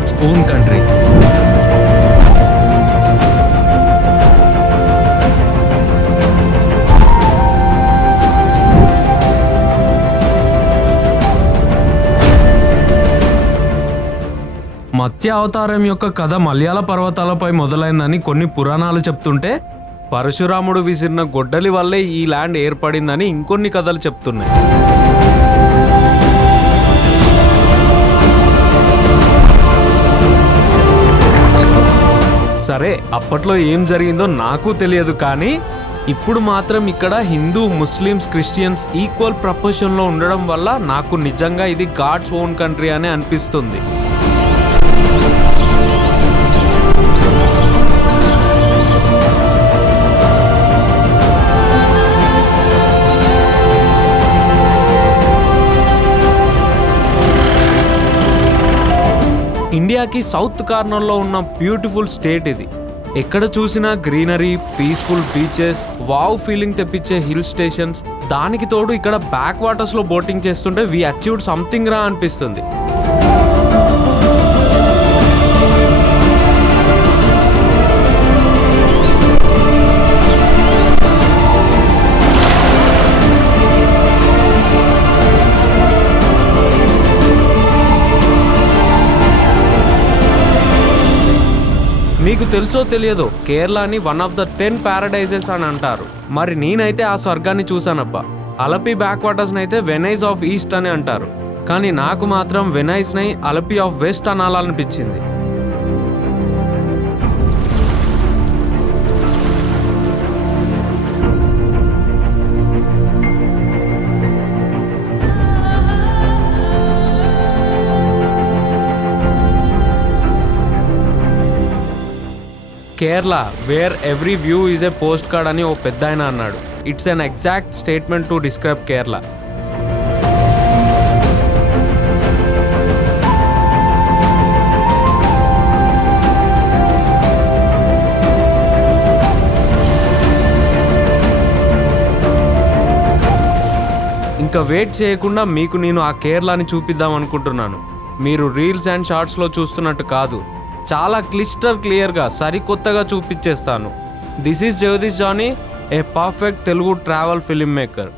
God's own country. మత్స్య అవతారం యొక్క కథ మలయాళ పర్వతాలపై మొదలైందని కొన్ని పురాణాలు చెప్తుంటే, పరశురాముడు విసిరిన గొడ్డలి వల్లే ఈ ల్యాండ్ ఏర్పడిందని ఇంకొన్ని కథలు చెప్తున్నాయి. సరే, అప్పట్లో ఏం జరిగిందో నాకు తెలియదు, కానీ ఇప్పుడు మాత్రం ఇక్కడ హిందూ, ముస్లిమ్స్, క్రిస్టియన్స్ ఈక్వల్ ప్రపోర్షన్లో ఉండడం వల్ల నాకు నిజంగా ఇది గాడ్స్ ఓన్ కంట్రీ అని అనిపిస్తుంది. ఇండియాకి సౌత్ కార్నర్లో ఉన్న బ్యూటిఫుల్ స్టేట్ ఇది. ఎక్కడ చూసినా greenery, peaceful beaches, wow feeling తెప్పించే హిల్ స్టేషన్స్, దానికి తోడు ఇక్కడ బ్యాక్ వాటర్స్లో బోటింగ్ చేస్తుంటే వి అచీవ్డ్ సంథింగ్ రా అనిపిస్తుంది. మీకు తెలుసో తెలియదో, కేరళని 1 of the 10 ప్యారడైజెస్ అని అంటారు. మరి నేనైతే ఆ స్వర్గాన్ని చూసానబ్బా. అలపి బ్యాక్ వాటర్స్ నైతే వెనైస్ ఆఫ్ ఈస్ట్ అని అంటారు, కానీ నాకు మాత్రం వెనైస్ నై అలపి ఆఫ్ వెస్ట్ అనాలనిపించింది. Kerala where every view is a post card అని ఓ పెద్ద ఆయన అన్నాడు. It's an exact statement to describe Kerala. ఇంకా వెయిట్ చేయకుండా మీకు నేను ఆ కేరళని చూపిద్దాం అనుకుంటున్నాను. మీరు రీల్స్ అండ్ షార్ట్స్లో చూస్తున్నట్టు కాదు, చాలా క్లియర్గా సరికొత్తగా చూపించేస్తాను. This is Jagadeesh Jani, a perfect Telugu travel film maker.